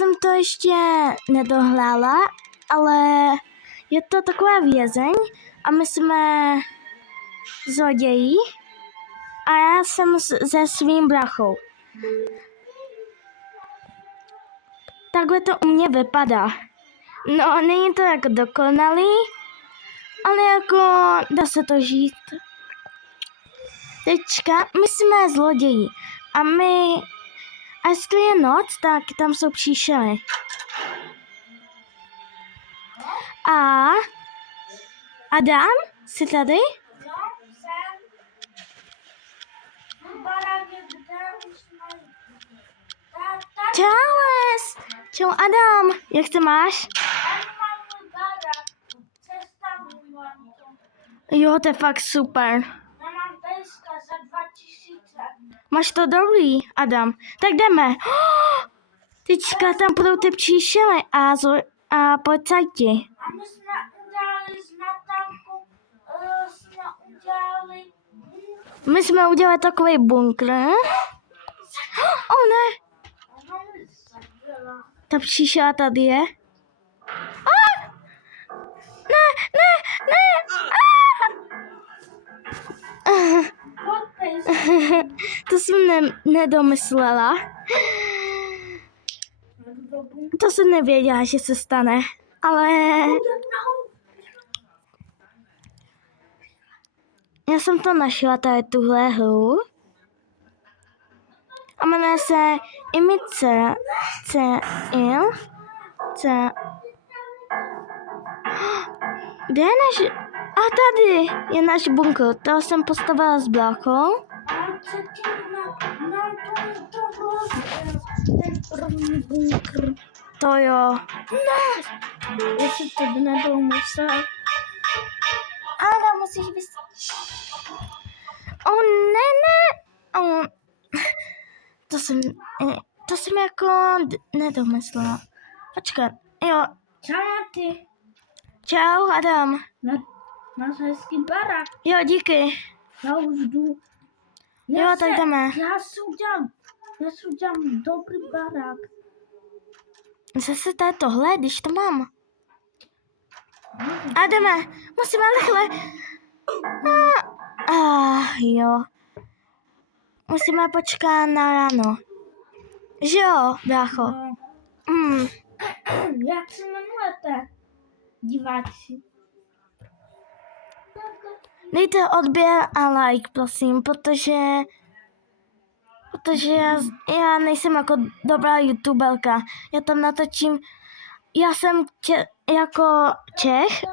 jsem to ještě nedohrála, ale je to taková vězeň a my jsme zloději a já jsem se svým brachou. Takhle to u mě vypadá. No, není to jako dokonalý, ale jako dá se to žít. Teďka, my jsme zloději a jestli je noc, tak tam jsou příšery. A Adam, jsi tady? No, jsem. Barák je kde už mají. Čau Adam, jak se máš? Tady mám můj barák. Přestavuj vám to. Jo, to je fakt super. Já mám pejska za 2000. Máš to dobrý, Adam. Tak jdeme. Teďka tam budou ty příšery a policajti. A my jsme udělali z Natánku, My jsme udělali takový bunkr. Oh ne, ta příšera tady je. Ne. To jsem nedomyslela. To jsem nevěděla, že se stane. Ale já jsem to našla, tady tuhle hru. A jmenuje se Imice Cil. Kde je náš... A tady je náš bunkr. To jsem postavila s bráchou. Ten bunkr. To jo. Ne! Jestli to nebudou muset. Ada, musíš ne. To jsem jako nedomyslela. Počkat, jo. Čau ty. Čau, Adam. Máš hezký barák. Jo, díky. Já už jdu. Jo, tak jdeme. Já si udělám dobrý barák. Zase to je tohle, když to mám. A jdeme. Musíme rychle. Jo. Musíme počkat na ráno. Že jo, brácho? No. Jak se jmenujete, diváci? Dejte odběr a like, prosím, protože já nejsem jako dobrá youtuberka. Já tam natočím, já jsem jako Čech,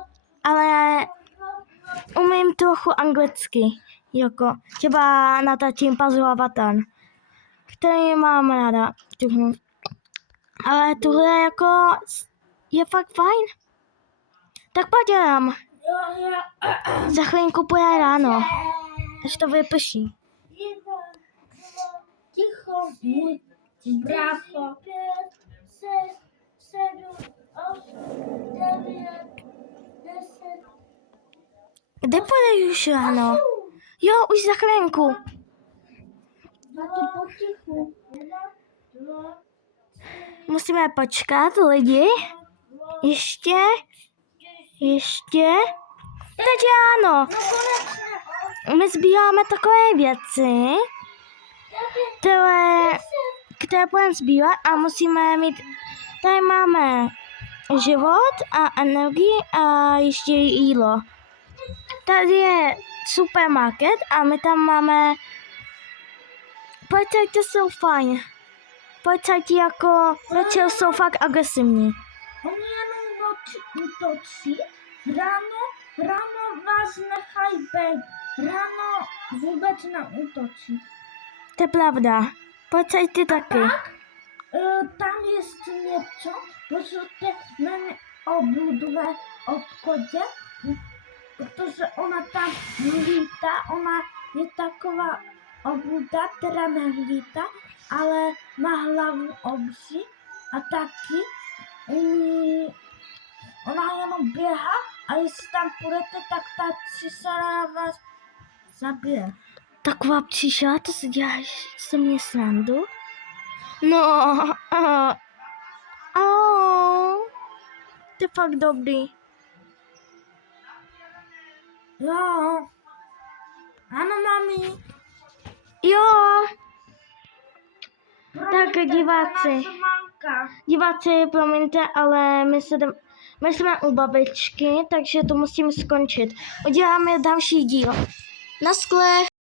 ale umím trochu anglicky, jako třeba natočím Puzzle Avatar, který mám ráda. Ale tuhle jako je fakt fajn. Tak podělám. Za chvilinku půjde ráno, až to vyprší. Ticho, můj brácho. 5, 6, 7, 8, 9, 10. Kde půjde už ráno? Jo, už za chvilinku. A ty potichu. Musíme počkat, lidi. Ještě. Teď ráno. My sbíráme takové věci, které budeme sbírat a musíme mít, tady máme život a energii a ještě jídlo. Tady je supermarket a my tam máme, policajti jsou fajn. Policajti jako večer jsou fakt agresivní. Oni jenom útočí, ráno vás nechají být, ráno vůbec neútočí. To je pravda. Policajti taky. Tak, tam ještě něco, protože není obludové obchodě, protože ona tam lítá, ona je taková obluda, která nelítá, ale má hlavu obří a taky ona jenom běhá a jestli tam půjdete, tak ta příšera vás zabije. Taková příšera, to si děláš se mě srandu? No, Oh, to je fakt dobrý. Jo. Ano, mami. Jo, Promiňte, tak diváci. to naše mamka. Diváci, promiňte, ale my jsme u babičky, takže to musím skončit. Uděláme další díl. Naschle.